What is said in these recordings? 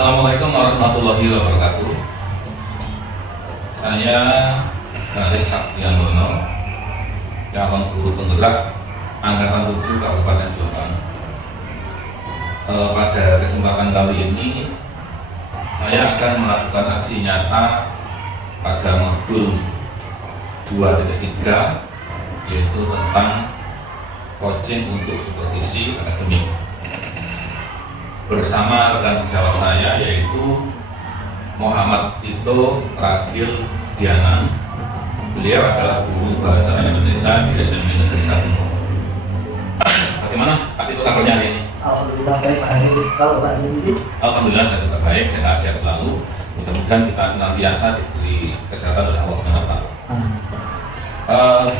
Assalamualaikum warahmatullahi wabarakatuh. Saya Haris Saktianono, calon guru penggerak Angkatan 7 Kabupaten Jombang. Pada kesempatan kali ini saya akan melakukan aksi nyata pada modul 2.3, yaitu tentang coaching untuk supervisi akademik bersama rekan sejawat saya, yaitu Muhammad Tito Ragil Dianan. Beliau adalah guru bahasa Indonesia di SMP Negeri 1. Bagaimana Pak Tito kabarnya hari ini? Alhamdulillah baik Pak Haris. Kalau Pak Haris sendiri? Alhamdulillah saya juga baik, sehat selalu. Mudah-mudahan kita senantiasa diberi kesehatan oleh Allah SWT.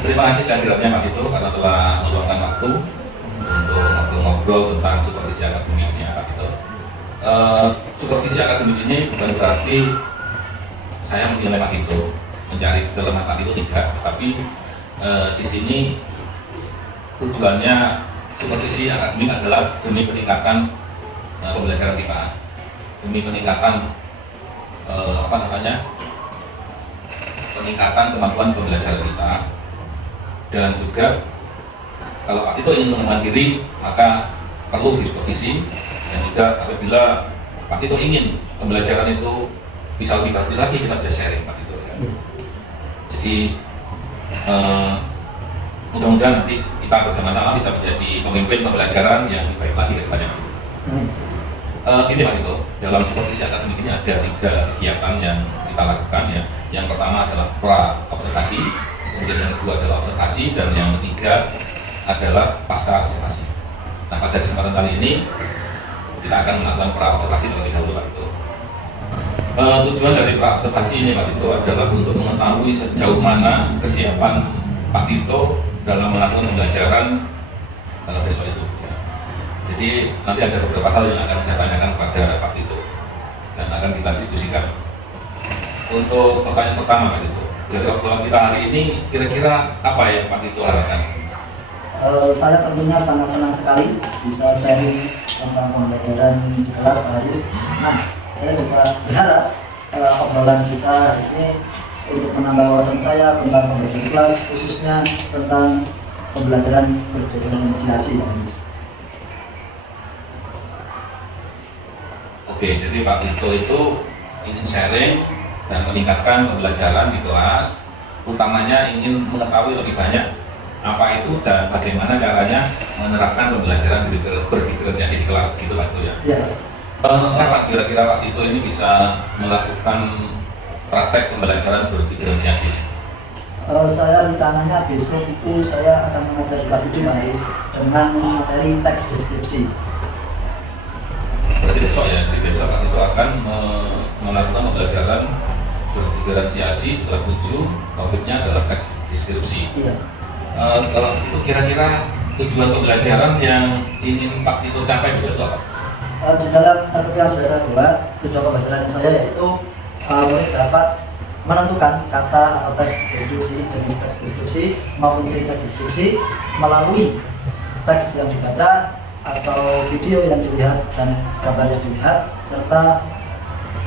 Terima kasih kehadirannya Pak Tito karena telah meluangkan waktu untuk ngobrol-ngobrol tentang supervisi akademiknya Pak Tito. Supervisi akademik ini bukan berarti saya menilai Pak Tito, mencari kelemahan Pak Tito, tidak. Tapi di sini tujuannya supervisi akademik adalah demi peningkatan pembelajaran kita, demi peningkatan peningkatan kemampuan pembelajaran kita. Dan juga kalau Pak Tito ingin mengembangkan diri, maka perlu disupervisi. Dan juga apabila Pak Tito ingin pembelajaran itu bisa lebih bagus lagi, kita bisa sharing Pak Tito ya. Jadi mudah-mudahan nanti kita bersama-sama bisa menjadi pemimpin pembelajaran yang lebih baik lagi ke depannya. Ini Pak Tito, dalam supervisi akademik ini ada 3 kegiatan yang kita lakukan ya. Yang pertama adalah pra-observasi, kemudian yang kedua adalah observasi, dan yang ketiga adalah pasca observasi. Nah, pada kesempatan kali ini kita akan melakukan pra-observasi terlebih dahulu Pak Tito. Tujuan dari pra-observasi ini Pak Tito adalah untuk mengetahui sejauh mana kesiapan Pak Tito dalam melakukan pembelajaran besok itu ya. Jadi nanti ada beberapa hal yang akan saya tanyakan kepada Pak Tito dan akan kita diskusikan. Untuk pertanyaan pertama Pak Tito, dari obrolan kita hari ini kira-kira apa yang Pak Tito harapkan? Saya tentunya sangat senang sekali bisa sharing tentang pembelajaran di kelas Pak Haris. Nah, saya juga berharap obrolan kita ini untuk menambah wawasan saya tentang pembelajaran kelas, khususnya tentang pembelajaran berdiferensiasi Pak Haris. Oke, jadi Pak Tito itu ingin sharing dan meningkatkan pembelajaran di kelas, utamanya ingin mengetahui lebih banyak apa itu dan bagaimana caranya menerapkan pembelajaran berdiferensiasi di kelas, begitu Pak Tito ya? Ya. Kapan kira-kira Pak Tito ini bisa melakukan praktek pembelajaran berdiferensiasi? Saya rencananya besok itu saya akan mengajar kelas 7 Pak Haris dengan materi teks deskripsi. Berarti besok ya, jadi besok Pak Tito akan melakukan pembelajaran berdiferensiasi di kelas 7, topiknya adalah teks deskripsi. Iya. Kalau itu kira-kira tujuan pembelajaran yang ingin Pak Tito capai besok itu apa? Di dalam RPP yang sudah saya buat, tujuan pembelajaran saya yaitu murid dapat menentukan kata atau teks deskripsi, jenis teks deskripsi maupun cerita deskripsi melalui teks yang dibaca atau video yang dilihat dan gambar yang dilihat serta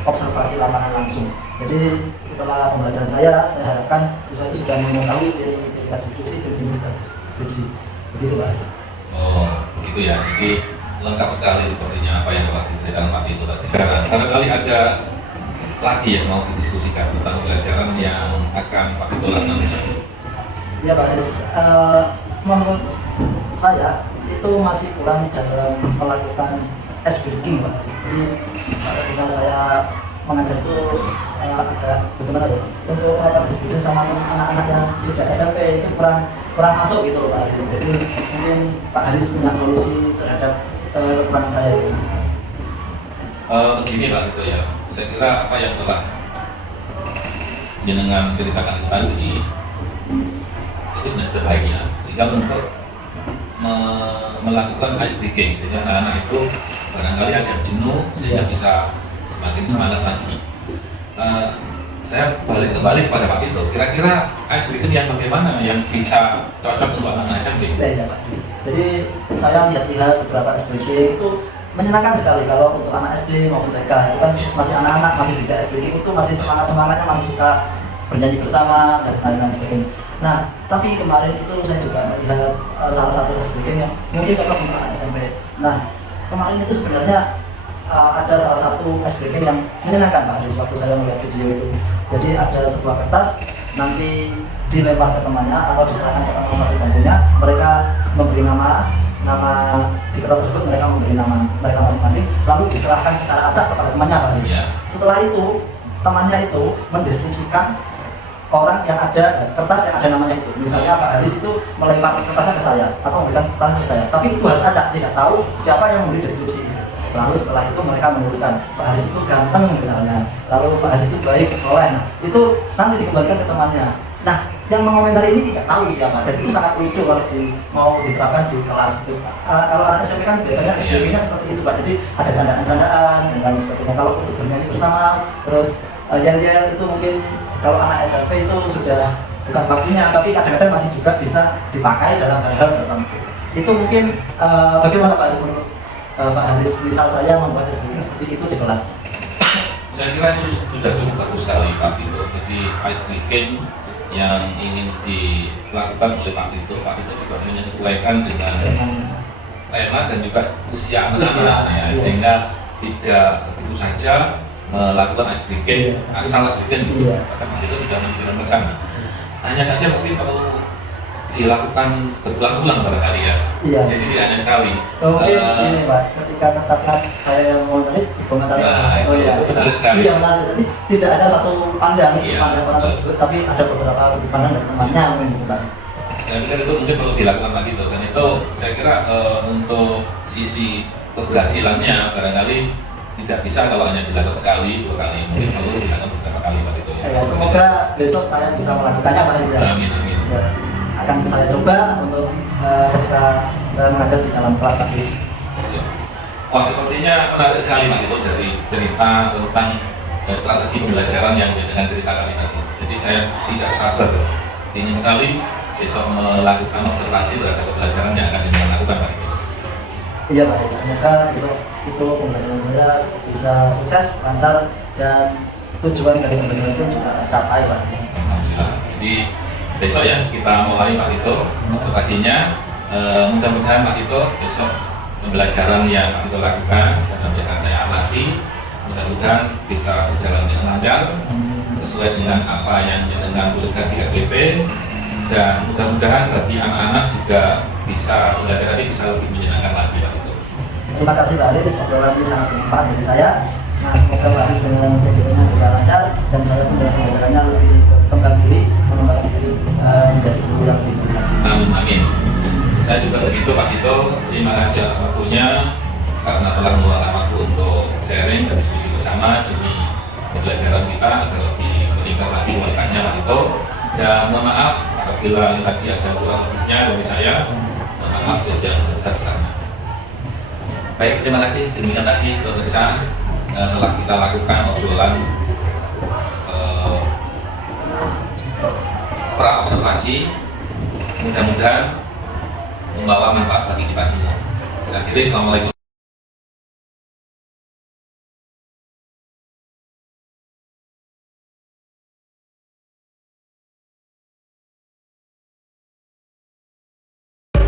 observasi lapangan langsung. Jadi setelah pembelajaran saya harapkan siswa itu sudah mengetahui cerita deskripsi, jenis teks deskripsi. Begitu Pak. Oh, begitu ya. Jadi lengkap sekali sepertinya apa yang telah diceritakan Pak Tito tadi. Barangkali ada lagi yang mau didiskusikan tentang pembelajaran yang akan Pak Tito lakukan besok. Ya Pak Haris, menurut saya itu masih kurang dalam melakukan ice breaking Pak Haris. Jadi ketika saya mengajar itu agak bagaimana ya, untuk melakukan ice breaking sama anak-anak yang sudah SMP itu kurang masuk gitu Pak Haris. Jadi mungkin Pak Haris punya solusi terhadap kekurangan saya itu. Begini Pak Tito ya, saya kira apa yang telah jenengan ceritakan tadi itu sudah terbaiknya. Tinggal untuk melakukan ice breaking sehingga anak-anak itu barangkali ada jenuh sehingga bisa semakin semangat lagi. Saya balik kembali kepada Pak Tito. Kira-kira ice breaking yang bagaimana yang bisa cocok untuk anak-anak SMP? Ya Pak. Jadi saya lihat-lihat beberapa ice breaking itu menyenangkan sekali kalau untuk anak SD maupun TK itu kan masih anak-anak, masih di SBG itu masih semangatnya, masih suka bernyanyi bersama dan lain-lain sebagainya. Nah, tapi kemarin itu saya juga melihat salah satu SBG yang mungkin cocok untuk anak SMP. Nah, kemarin itu sebenarnya ada salah satu SBG yang menyenangkan Pak Haris waktu saya melihat video itu. Jadi ada sebuah kertas nanti dilempar ke temannya atau diserahkan ke teman satu bangkunya, mereka memberi nama di kertas tersebut, mereka memberi nama mereka masing-masing, lalu diserahkan secara acak kepada temannya Pak Haris. Setelah itu temannya itu mendeskripsikan orang yang ada kertas yang ada namanya itu. Misalnya Pak Haris itu melempar kertasnya ke saya atau memberikan kertasnya ke saya, tapi itu harus acak, tidak tahu siapa yang memberi deskripsi. Lalu setelah itu mereka menuliskan Pak Haris itu ganteng misalnya, lalu Pak Haris itu baik, soleh. Nah, itu nanti dikembalikan ke temannya. Nah, yang mengomentari ini tidak tahu siapa, dan itu sangat lucu kalau mau diterapkan di kelas itu. Kalau anak SMP kan biasanya SBG-nya seperti itu Pak, jadi ada candaan-candaan dan lain sebagainya. Kalau untuk bernyanyi bersama, terus yel-yel itu mungkin kalau anak SMP itu sudah bukan waktunya, tapi kadang-kadang masih juga bisa dipakai dalam hal-hal tertentu. Itu mungkin bagaimana Pak Haris menurut Pak Haris, misal saya membuat SBG seperti itu di kelas? Saya kira itu sudah cukup bagus sekali Pak Tito. Jadi ice breaking yang ingin dilakukan oleh Pak Tito juga menyesuaikan dengan tema dan juga usia anak-anak ya, sehingga tidak begitu saja melakukan ice breaking asal ice breaking, bahkan Pak Tito sudah menunjukkan ke sana. Hanya saja mungkin perlu dilakukan berulang-ulang barangkali ya. Jadi tidak hanya sekali. Mungkin ini Pak, ketika kertasnya saya yang mau tadi dikomentari. Itu menarik sekali. Iya menarik. Jadi tidak ada satu pandang orang tersebut, tapi ada beberapa sudut pandang dari temannya mungkin gitu Pak. Saya pikir itu mungkin perlu dilakukan lagi tuh, dan itu saya kira untuk sisi keberhasilannya barangkali tidak bisa kalau hanya dilakukan sekali, 2 kali, mungkin perlu dilakukan beberapa kali Pak itu. Ya, semoga besok saya bisa melakukannya Pak Riza. Amin. Akan saya coba untuk ketika saya mengajar di dalam kelas taktis. Wah, sepertinya menarik sekali Mas itu dari cerita tentang strategi pembelajaran yang dengan cerita kali tadi. Jadi saya tidak sabar, ingin sekali besok melakukan observasi terhadap pembelajaran yang akan dilakukan Pak itu. Iya Pak, semoga besok itu pembelajaran saya bisa sukses, lancar, dan tujuan dari pembelajaran itu juga tercapai Pak. Alhamdulillah. Jadi besok ya kita mulai Pak Tito observasinya. Mudah-mudahan Pak Tito besok pembelajaran yang Pak Tito lakukan dan nanti akan saya amati, mudah-mudahan bisa berjalan dengan lancar sesuai dengan apa yang dengan tuliskan di RPP, dan mudah-mudahan bagi anak-anak juga bisa belajar ini bisa lebih menyenangkan lagi Pak Tito. Terima kasih Pak Haris, obrolan ini sangat bermanfaat bagi saya. Nah, semoga Pak Haris dengan ceritanya juga lancar dan saya pun dalam pembelajarannya lebih berkembang diri, mengembangkan diri menjadi guru yang lebih baik. Amin. Saya juga begitu Pak Tito. Terima kasih atas waktunya karena telah meluangkan waktu untuk sharing dan diskusi bersama demi pembelajaran kita agar lebih meningkat lagi kualitasnya Pak Tito. Dan mohon maaf apabila tadi ada kurang lebihnya dari saya. Mohon maaf yang sebesar-besarnya. Baik, terima kasih. Demikian tadi pemirsa telah kita lakukan obrolan pra-observasi, mudah-mudahan membawa manfaat bagi kita semua. Saya akhiri, assalamualaikum.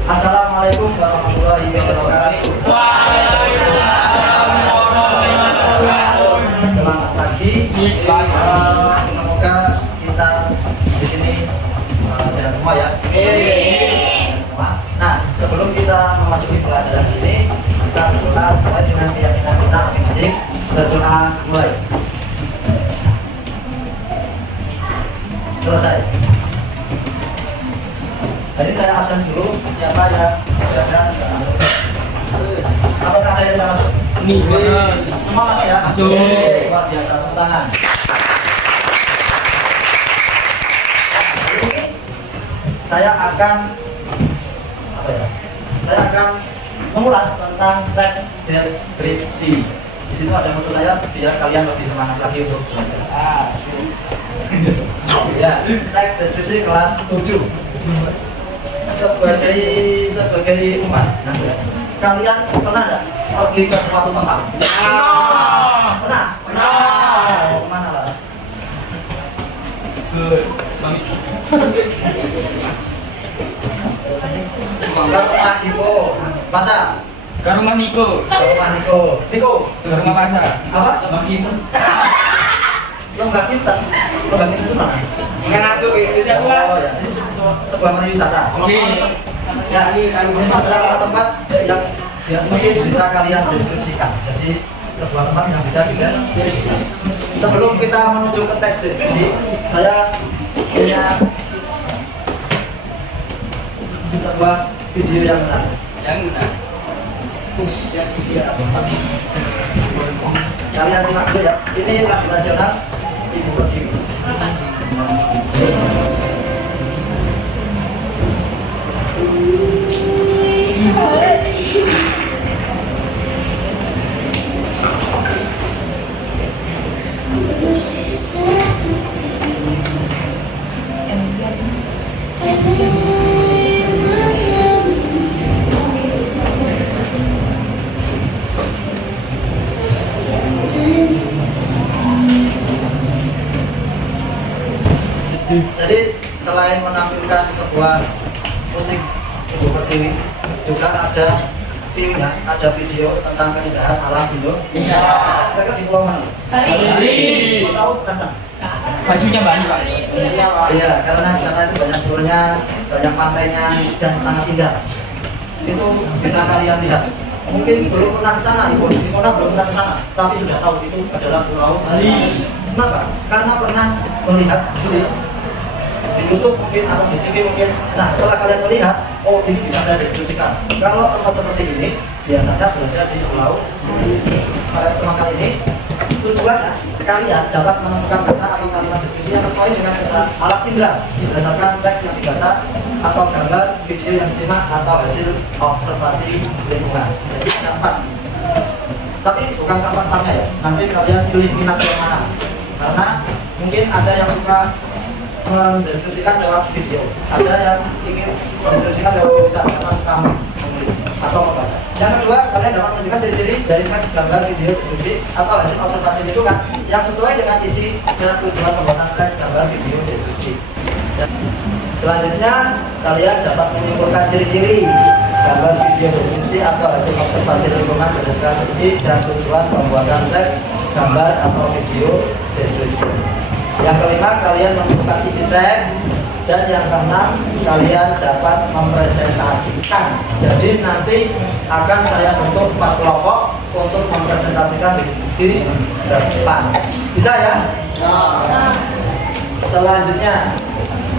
Assalamualaikum warahmatullahi wabarakatuh. Selamat pagi. Semoga kita di sini sehat semua ya. Nah, sebelum kita memasuki pelajaran ini, kita berdoa sesuai dengan keyakinan kita masing-masing. Berdoa mulai. Selesai. Jadi saya absen dulu. Siapa yang sudah masuk? Apakah ada yang sudah masuk? Semua masuk ya? Masuk. Luar biasa, tepuk tangan. Ini saya akan mengulas tentang teks deskripsi. Di situ ada foto saya biar kalian lebih semangat lagi untuk belajar. Ya, teks deskripsi kelas 7. Sebagai umat. kalian pernah nggak pergi ke suatu tempat? Pernah? Kemana lah? Ke rumah Ivo, masa? Ke rumah Niko. Ke rumah Niko. Niko? Ke rumah Masa. Apa? Makin. Lomba Kinten. Lomba Kinten itu mana? Yang aku Indonesia pula. Oh ya, ini sebuah pariwisata. Oke. Ya, ini adalah tempat yang mungkin bisa kalian deskripsikan. Jadi sebuah tempat yang bisa kita deskripsikan. Sebelum kita menuju ke teks deskripsi, saya punya sebuah video yang menarik. Yang mana? Kalian simak dulu ya. Ini lagu nasional Ibu Pertiwi. Jadi selain menampilkan sebuah musik Ibu Pertiwi, juga ada filmnya, ada video tentang keindahan alam Indonesia. Mereka di pulau mana? Bali. Tahu perasaan? Bajunya Bali, Pak. Iya, karena di sana itu banyak purnya, banyak pantainya, dan sangat indah. Itu bisa kalian lihat. Mungkin belum pernah ke sana, Ivona belum pernah ke sana, tapi sudah tahu itu adalah Pulau Bali. Kenapa? Karena pernah melihat di YouTube mungkin atau di TV mungkin. Nah, setelah kalian melihat, oh ini bisa saya deskripsikan. Kalau tempat seperti ini biasanya berada di Pulau Bali. Pada pertemuan kali ini tujuannya kalian dapat menemukan kata atau kalimat deskripsi yang sesuai dengan kesan alat indera berdasarkan teks yang dibaca atau gambar, video yang disimak atau hasil observasi lingkungan. Jadi ada 4. Tapi bukan kapan-kapannya ya. Nanti kalian pilih minat yang mana. Karena mungkin ada yang suka mendeskripsikan lewat video, ada yang ingin mendeskripsikan lewat tulisan karena suka menulis atau membaca. Yang kedua, kalian dapat menunjukkan ciri-ciri dari teks, gambar, video, deskripsi atau hasil observasi lingkungan yang sesuai dengan isi dan tujuan pembuatan teks, gambar, video, deskripsi. Dan selanjutnya, kalian dapat menyimpulkan ciri-ciri gambar, video, deskripsi atau hasil observasi lingkungan berdasarkan isi dan tujuan pembuatan teks, gambar atau video, deskripsi. Yang kelima, kalian menentukan isi teks. Dan yang keenam, kalian dapat mempresentasikan. Jadi nanti akan saya bentuk 4 kelompok untuk mempresentasikan di depan. Bisa ya? Selanjutnya,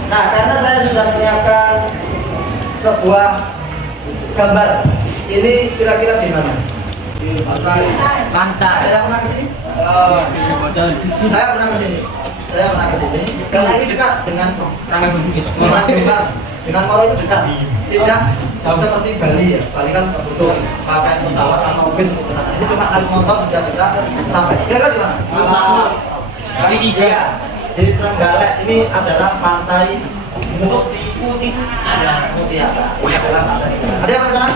nah karena saya sudah menyiapkan sebuah gambar, ini kira-kira di mana? Di pantai. Saya pernah ke sini? Saya pernah ke sini. Karena ini dekat dengan Rangga Bukit. dengan Moro itu dekat. Tidak seperti Bali ya. Bali kan butuh pakai pesawat atau bis untuk ke sana. Ini cuma naik motor sudah bisa sampai. Kira-kira di mana? Kali 3. Iya. Di Trenggalek ini adalah pantai Mutiara. Ini adalah pantai. Ada yang ke sana?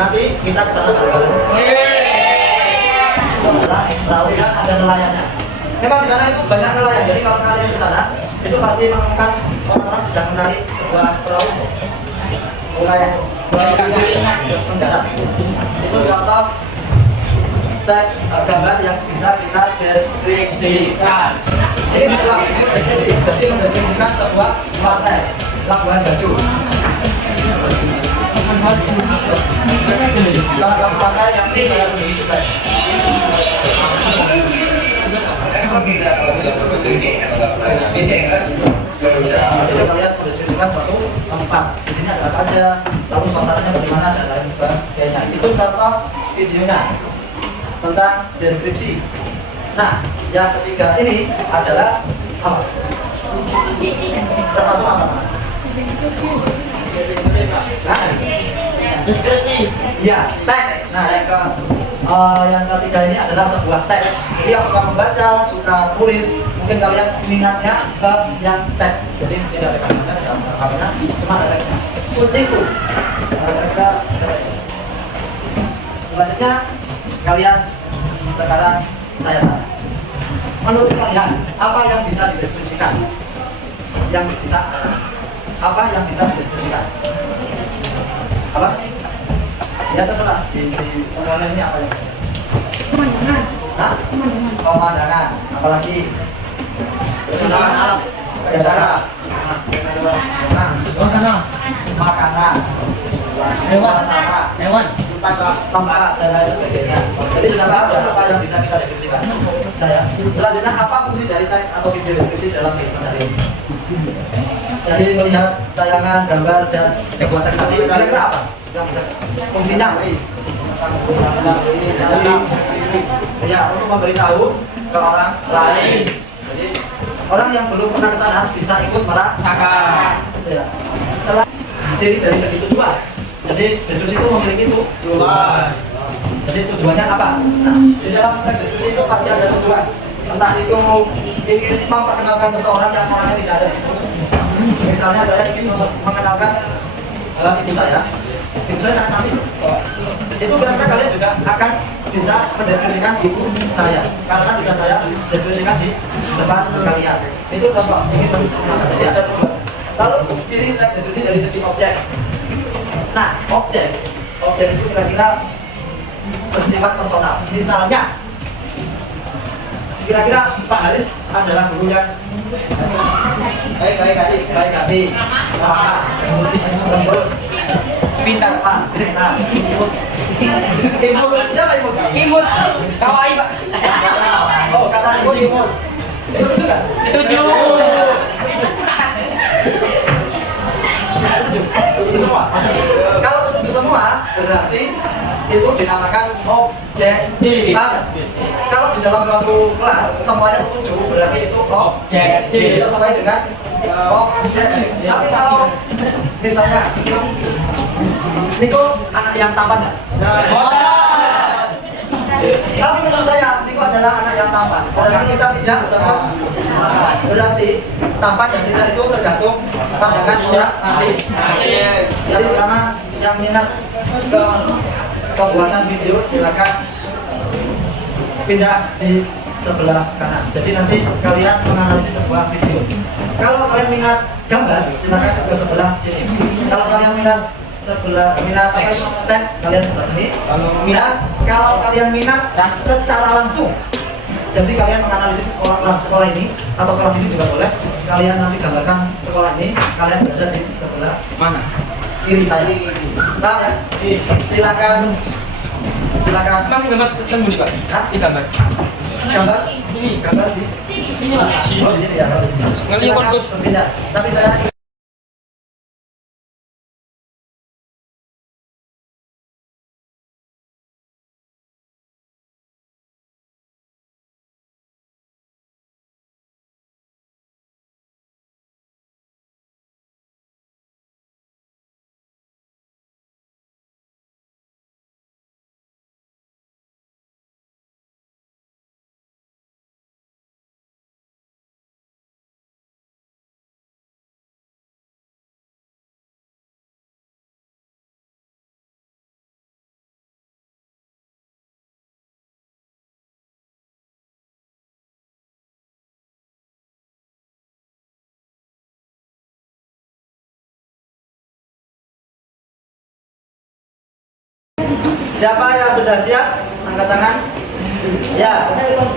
Nanti kita ke sana bareng-bareng. Lautnya ada nelayannya. Memang di sana itu banyak nelayan. Jadi kalau kalian di sana itu pasti menemukan orang-orang sedang menarik sebuah perahu mulai mendarat. Itu contoh teks gambar yang bisa kita deskripsikan. Ini sebuah deskripsi. Jadi mendeskripsikan sebuah pantai Labuan Bajo. Salah satu pantai yang saya miliki sukses. Jadi kalian mendeskripsikan suatu tempat. Di sini ada apa aja, lalu suasananya bagaimana dan lain sebagainya. Itu contoh videonya tentang deskripsi. Nah, yang ketiga ini adalah apa? Termasuk apa? Ya, teks. Nah, yang ketiga ini adalah sebuah teks. Jadi yang suka membaca, suka tulis, mungkin kalian minatnya ke yang teks. Jadi tidak ada kalimatnya, tidak ada kalimatnya, cuma ada teksnya. Kunciku kira-kira selanjutnya kalian sekarang saya tanya, menurut kalian apa yang bisa dideskripsikan? Apa yang bisa dideskripsikan? Apa? Ya terserah di semuanya ini apa yang Pemandangan. Hah? Pemandangan, apalagi Pemandangan alam. udara, Suasana. makanan, Hewan. suasana, Hewan. tempat dan lain sebagainya. Jadi sudah paham ya apa yang bisa kita deskripsikan? Saya. Selanjutnya apa fungsi dari teks atau video deskripsi dalam film pencarian? Jadi melihat tayangan, gambar dan sebuah teks tadi, kira-kira apa yang bisa fungsinya? Ya, untuk memberitahu ke orang lain. Jadi orang yang belum pernah ke sana bisa ikut merasakan. Ya. Ciri dari segi tujuan. Jadi deskripsi itu memiliki tujuan. Jadi tujuannya apa? Nah, di dalam teks deskripsi itu pasti ada tujuan. Entah itu ingin memperkenalkan seseorang yang orangnya tidak ada di situ. Misalnya saya ingin mengenalkan ibu saya. Ibu saya sangat cantik. Itu kira-kira kalian juga akan bisa mendeskripsikan ibu saya karena sudah saya deskripsikan di depan kalian. Itu contoh ingin mengenalkan. Jadi ada tujuan. Lalu ciri teks deskripsi dari segi objek. Nah, objek itu kira-kira bersifat personal. Misalnya, kira-kira Pak Haris adalah guru yang baik hati, ramah, lembut, Pintar. pintar. Ibu, siapa ibu? Imut. Kawaii, Pak. Oh, kata ibu ibu. Setuju nggak? Setuju. Setuju semua. Kalau setuju semua, berarti itu dinamakan objektif. Kalau di dalam suatu kelas semuanya setuju, berarti itu objektif sesuai dengan objektif. Tapi kalau misalnya Niko anak yang tampan nggak? Tapi menurut saya Niko adalah anak yang tampan. Berarti kita tidak sama. Berarti tampan dan tidak itu tergantung pandangan orang masing. Jadi pertama yang minat ke pembuatan video silakan pindah di sebelah kanan. Jadi nanti kalian menganalisis sebuah video. Kalau kalian minat gambar silakan ke sebelah sini. Kalau kalian minat teks kalian sebelah sini. Dan kalau kalian minat secara langsung, jadi kalian menganalisis sekolah ini atau kelas ini juga boleh. Kalian nanti gambarkan sekolah ini, kalian berada di sebelah Mana? kiri saya. Paham ya? Silakan. Mas gambar tunggu nih, Pak. Hah? Di gambar. Gambar Ini. gambar di Sini, Pak. oh di sini ya. Ngelihat Silakan bagus. berpindah. Tapi saya siapa yang sudah siap? Angkat tangan. Ya,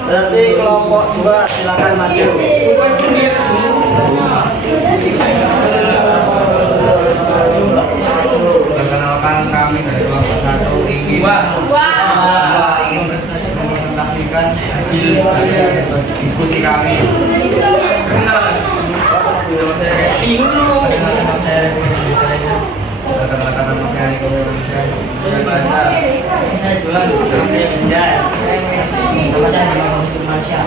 berarti kelompok 2 silakan maju. Perkenalkan kami dari kelompok 1 ingin ingin mempresentasikan hasil dari diskusi kami. Kenalan. Ini dulu. Kata-kata nama Indonesia bahasa Saya jualan. Nama saya Malaysia.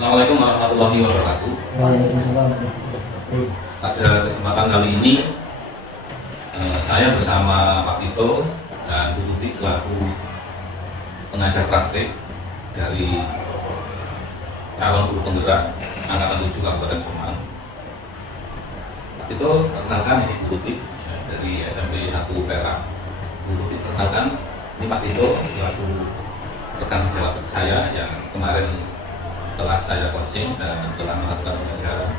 Assalamualaikum warahmatullahi wabarakatuh. Waalaikumsalam. Pada kesempatan kali ini saya bersama Pak Tito dan Bu Tuti selaku pengajar praktik dari calon guru penggerak Angkatan 7 Kabupaten Jombang. Pak Tito, perkenalkan ini Bu Tuti dari SMP 1 Perak. Bu Tuti, perkenalkan ini Pak Tito selaku rekan sejawat saya yang kemarin telah saya coaching dan telah melakukan pengajaran.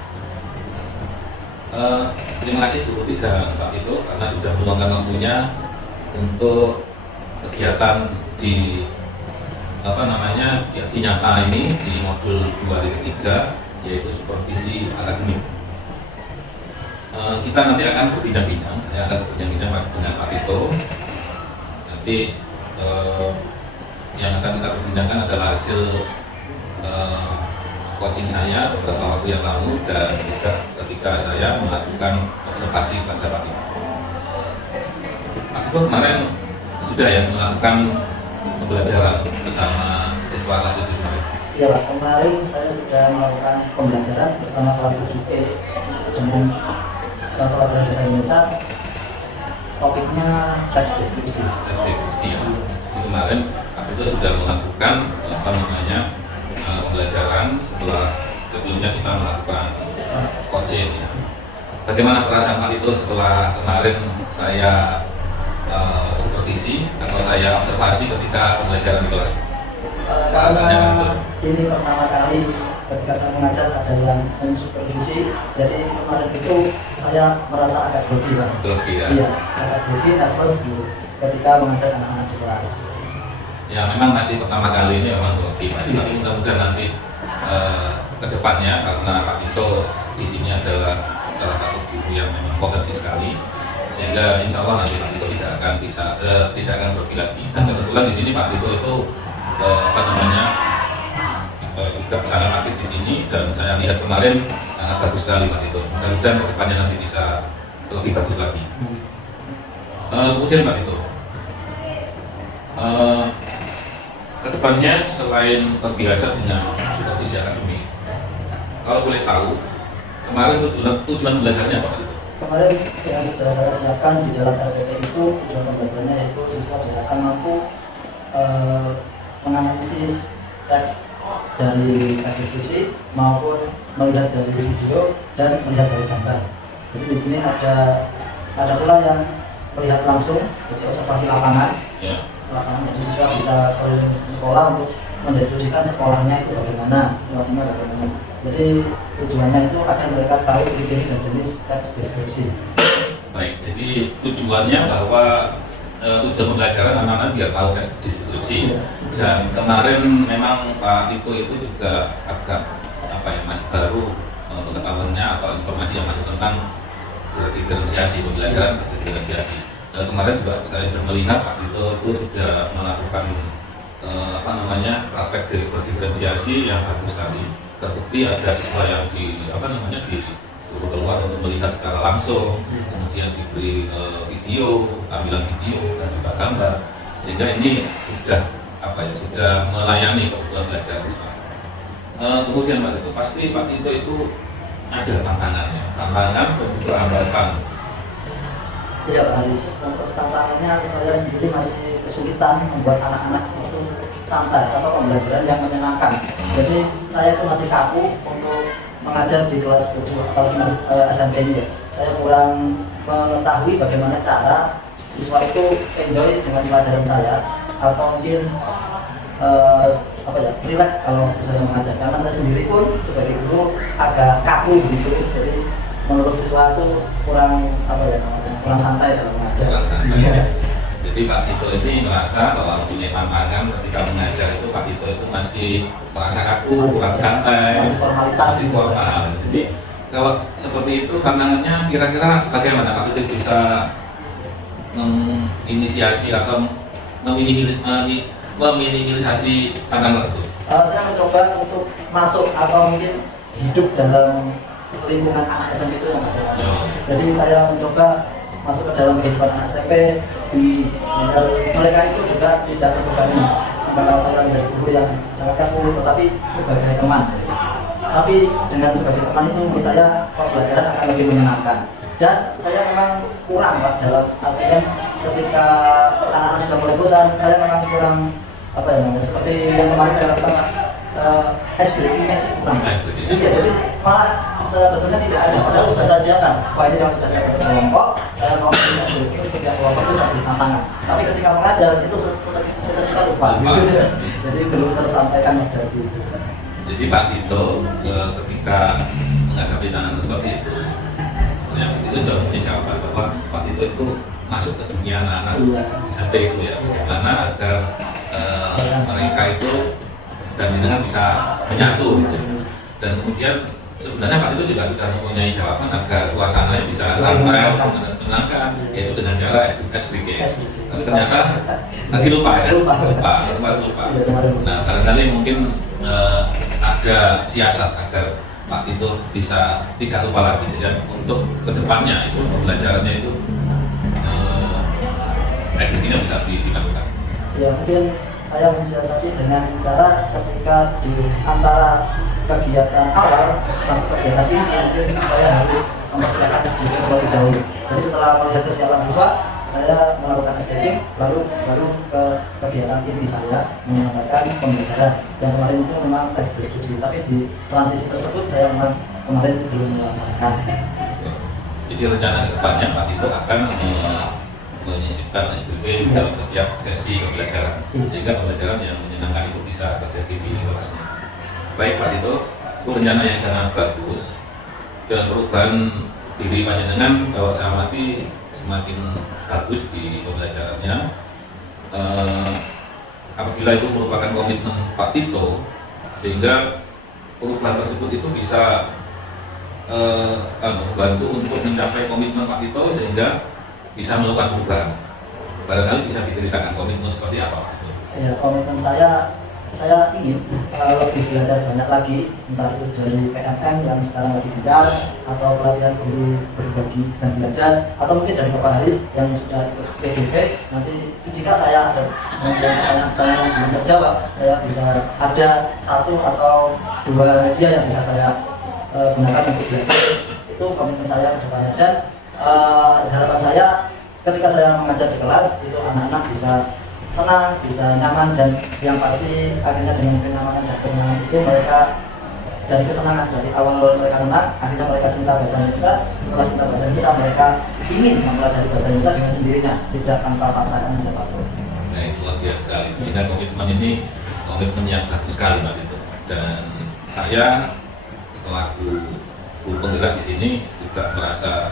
Terima kasih Bu Tuti dan Pak Tito karena sudah meluangkan waktunya untuk kegiatan di di nyata ini di modul 2.3 yaitu supervisi akademik. Kita nanti akan berbincang-bincang, saya akan berbincang-bincang dengan Pak Tito. Nanti yang akan kita perbincangkan adalah hasil coaching saya beberapa waktu yang lalu dan juga ketika saya melakukan observasi pada Pak Tito. Pak Tito kemarin sudah ya melakukan pembelajaran bersama siswa kelas 7 kemarin. Iya Pak, kemarin saya sudah melakukan pembelajaran bersama kelas 7E dengan pelajaran bahasa Indonesia. Topiknya teks deskripsi. Teks deskripsi ya. Jadi kemarin Pak Tito sudah melakukan pembelajaran setelah sebelumnya kita melakukan coaching ya. Bagaimana perasaan Pak Tito setelah kemarin saya supervisi atau saya observasi ketika pembelajaran di kelas? Karena ini pertama kali ketika saya mengajar ada yang mensupervisi, jadi kemarin itu saya merasa agak grogi Pak. Grogi ya? Iya, agak grogi, nervous gitu ketika mengajar anak-anak di kelas. Ya memang masih pertama kali ini memang grogi Pak, tapi mudah-mudahan nanti ke depannya karena Pak Tito di sini adalah salah satu guru yang memang potensi sekali, sehingga insya Allah nanti Pak Tito tidak akan grogi lagi. Dan kebetulan di sini Pak Tito itu juga sangat aktif di sini dan saya lihat kemarin sangat bagus sekali Pak Tito. Mudah-mudahan ke depannya nanti bisa lebih bagus lagi. Kemudian Pak Tito, kedepannya selain terbiasa dengan supervisi akademik, kalau boleh tahu kemarin tujuan belajarnya apa itu? Kemarin yang sudah saya siapkan di dalam RPP itu tujuan pembelajarannya yaitu siswa akan mampu menganalisis teks dari teks deskripsi maupun melihat dari video dan melihat dari gambar. Jadi di sini ada pula yang melihat langsung, jadi observasi lapangan. Ya. Lapangan, jadi siswa bisa keliling sekolah untuk mendeskripsikan sekolahnya itu bagaimana, situasinya bagaimana. Jadi tujuannya itu agar mereka tahu ciri-ciri dan jenis teks deskripsi. Baik, jadi tujuannya bahwa tujuan pembelajaran anak-anak biar tahu teks deskripsi. Dan kemarin memang Pak Tito itu juga agak masih baru pengetahuannya atau informasi yang masuk tentang diferensiasi pembelajaran diferensiasi. Dan kemarin juga saya sudah melihat Pak Tito itu sudah melakukan praktek diferensiasi yang bagus sekali. Terbukti ada siswa yang disuruh keluar untuk melihat secara langsung, kemudian diberi video, tampilan video dan juga gambar, sehingga ini sudah melayani kebutuhan belajar siswa. Kemudian Pak Tito, pasti Pak Tito itu ada tantangan dan juga hambatan. Tidak Pak Haris, untuk tantangannya saya sendiri masih kesulitan membuat anak-anak itu santai atau pembelajaran yang menyenangkan. Jadi saya itu masih kaku untuk mengajar di kelas 7 atau di SMP ini ya. Saya kurang mengetahui bagaimana cara siswa itu enjoy dengan pelajaran saya atau mungkin relax kalau saya mengajar, karena saya sendiri pun sebagai guru agak kaku gitu. Jadi menurut siswa itu kurang santai dalam mengajar. Kurang santai. Jadi Pak Tito ini merasa bahwa mempunyai tantangan ketika mengajar itu Pak Tito itu masih merasa kaku, kurang santai, masih formal. Jadi kalau seperti itu tantangannya kira-kira bagaimana Pak Tito bisa menginisiasi atau meminimalisasi tantangan tersebut? Saya mencoba untuk masuk atau mungkin hidup dalam lingkungan anak SMP itu yang ada. Jadi saya mencoba masuk ke dalam kehidupan anak SMP. Mereka itu juga tidak terbebani. Bakal saya menjadi guru yang sangat kaku, tetapi sebagai teman. tapi dengan sebagai teman itu menurut saya pembelajaran akan lebih menyenangkan. Dan saya memang kurang Pak dalam artian ketika anak-anak sudah mulai bosan, saya memang kurang apa ya namanya, seperti yang kemarin saya lakukan ice breaking-nya itu kurang. Iya, jadi malah sebetulnya tidak ada, padahal sudah saya siapkan. Wah, ini kalau sudah saya dapat kelompok, saya mau ice breaking setiap kelompok itu satu tantangan. Tapi ketika mengajar itu seketika lupa. Gitu ya. Jadi belum tersampaikan dari. Jadi Pak Tito ketika menghadapi tantangan seperti itu, yang itu sudah punya jawaban bahwa Pak Tito itu masuk ke dunia anak-anak SMP itu ya, karena agar mereka itu dan dengan bisa menyatu gitu. Dan kemudian sebenarnya Pak Tito juga sudah mempunyai jawaban agar suasananya bisa santai, menenangkan, yaitu dengan cara SBK. Tapi ternyata tadi lupa ya, lupa. Nah, barangkali mungkin ada siasat agar Pak Tito bisa tidak lupa lagi saja untuk kedepannya itu pembelajarannya itu SBK-nya bisa dimasukkan. Ya mungkin saya mensiasati dengan cara ketika di antara kegiatan awal masuk kegiatan ini mungkin saya harus mempersiapkan SBK terlebih dahulu. Jadi setelah melihat kesiapan siswa, saya melakukan SBK, baru ke kegiatan ini saya menyampaikan pembelajaran yang kemarin itu memang teks deskripsi, tapi di transisi tersebut saya memang kemarin belum melaksanakan. Jadi rencana kedepannya Pak Tito akan menyisipkan SBK dalam setiap sesi pembelajaran, sehingga pembelajaran yang menyenangkan itu bisa terjadi di kelasnya. Baik Pak Tito, itu rencana yang sangat bagus dan perubahan diri panjenengan kalau saya amati semakin bagus di pembelajarannya. Apabila itu merupakan komitmen Pak Tito, sehingga perubahan tersebut itu bisa membantu untuk mencapai komitmen Pak Tito sehingga bisa melakukan perubahan. Barangkali bisa diceritakan komitmen seperti apa Pak Tito? Ya, komitmen saya ingin lebih belajar banyak lagi, entah itu dari PMM yang sekarang lagi gencar, atau pelatihan guru berbagi dan belajar, atau mungkin dari Bapak Haris yang sudah ikut PDP. Nanti jika saya ada pertanyaan yang belum terjawab, saya bisa ada 1 atau 2 media yang bisa saya gunakan untuk belajar. Itu komitmen saya ke depannya. Dan harapan saya ketika saya mengajar di kelas itu anak-anak bisa senang, bisa nyaman, dan yang pasti akhirnya dengan kenyamanan dan kesenangan itu mereka dari kesenangan dari awal mereka senang, akhirnya mereka cinta bahasa Indonesia. Setelah cinta bahasa Indonesia mereka ingin mempelajari bahasa Indonesia dengan sendirinya, tidak tanpa pasangan siapapun. Nah, itu luar biasa sekali. Sehingga komitmen ini komitmen yang bagus sekali Pak Tito. Dan saya selaku guru penggerak di sini juga merasa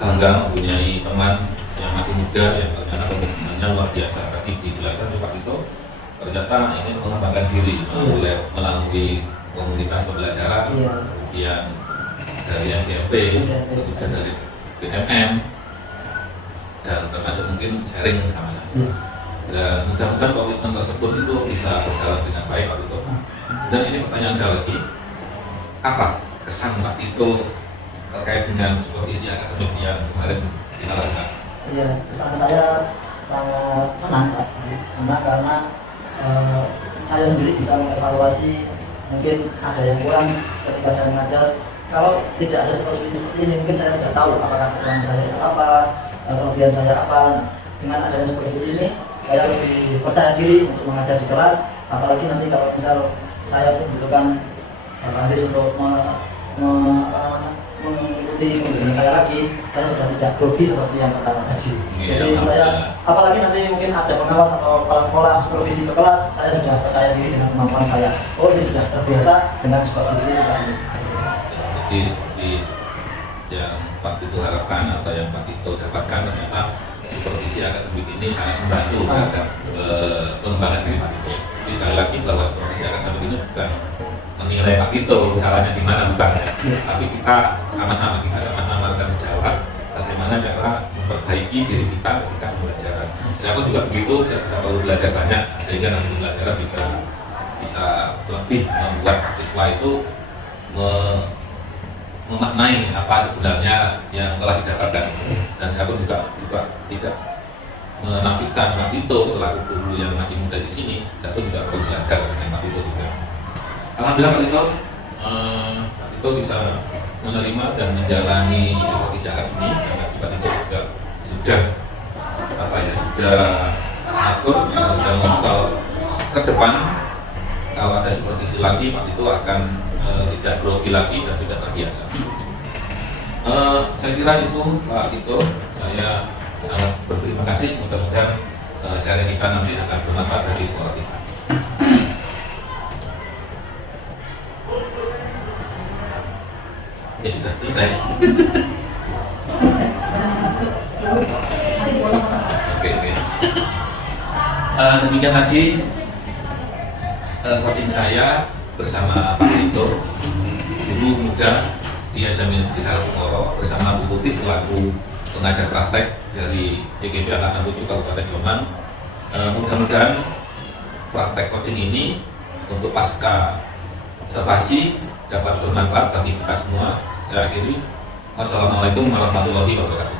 bangga mempunyai teman yang masih muda yang ternyata komitmennya luar biasa. Tadi dijelaskan oleh Pak Tito, ternyata ingin mengembangkan diri melalui komunitas pembelajaran, kemudian dari SMP, juga dari BMM, dan termasuk mungkin sharing sama-sama. Dan mudah-mudahan komitmen tersebut itu bisa berjalan dengan baik Pak Tito. Dan ini pertanyaan saya lagi, apa kesan Pak Tito terkait dengan supervisi akademik yang kemarin kita lakukan? Iya, kesan saya sangat senang Pak, senang karena saya sendiri bisa mengevaluasi mungkin ada yang kurang ketika saya mengajar. Kalau tidak ada supervisi seperti ini, mungkin saya tidak tahu apakah kekurangan saya itu apa, kelebihan saya apa. Dengan adanya supervisi ini, saya lebih percaya diri untuk mengajar di kelas. Apalagi nanti kalau misal saya membutuhkan Pak Haris untuk mengikuti pembelajaran saya lagi, saya sudah tidak grogi seperti yang pertama tadi. Jadi saya, apalagi nanti mungkin ada pengawas atau kepala sekolah supervisi ke kelas, saya sudah percaya diri dengan kemampuan saya. Oh, ini sudah terbiasa dengan supervisi ini. Jadi seperti yang Pak Tito harapkan atau yang Pak Tito dapatkan, ternyata supervisi akademik ini sangat membantu terhadap pengembangan diri Pak Tito. Jadi sekali lagi bahwa supervisi akademik ini bukan menilai Pak Tito salahnya di mana, bukan ya. Tapi kita sama-sama akan menjawab bagaimana cara memperbaiki diri kita ketika pembelajaran. Saya pun juga begitu, saya juga perlu belajar banyak sehingga nanti pembelajaran bisa lebih membuat siswa itu memaknai apa sebenarnya yang telah didapatkan. Dan saya pun juga tidak menafikan Pak Tito selaku guru yang masih muda di sini, saya pun juga perlu belajar dengan Pak Tito juga. Alhamdulillah Pak Tito, Pak Tito bisa menerima dan menjalani supervisi akademi karena Pak Tito juga sudah atur dan kalau ke depan kalau ada supervisi lagi Pak Tito akan tidak grogi lagi dan tidak terbiasa. Saya kira itu Pak Tito, saya sangat berterima kasih, mudah-mudahan sharing kita nanti akan bermanfaat bagi sekolah kita. Ya sudah selesai. Oke. Demikian tadi coaching saya bersama Pak Tito, guru muda di Azamil Kisah Kumoro bersama Bu Putih selaku pengajar praktek dari JKP Angkatan 7 Kabupaten Jombang. Mudah-mudahan praktek coaching ini untuk pasca observasi dapat bermanfaat bagi kita semua. Saya akhiri, wassalamualaikum warahmatullahi wabarakatuh.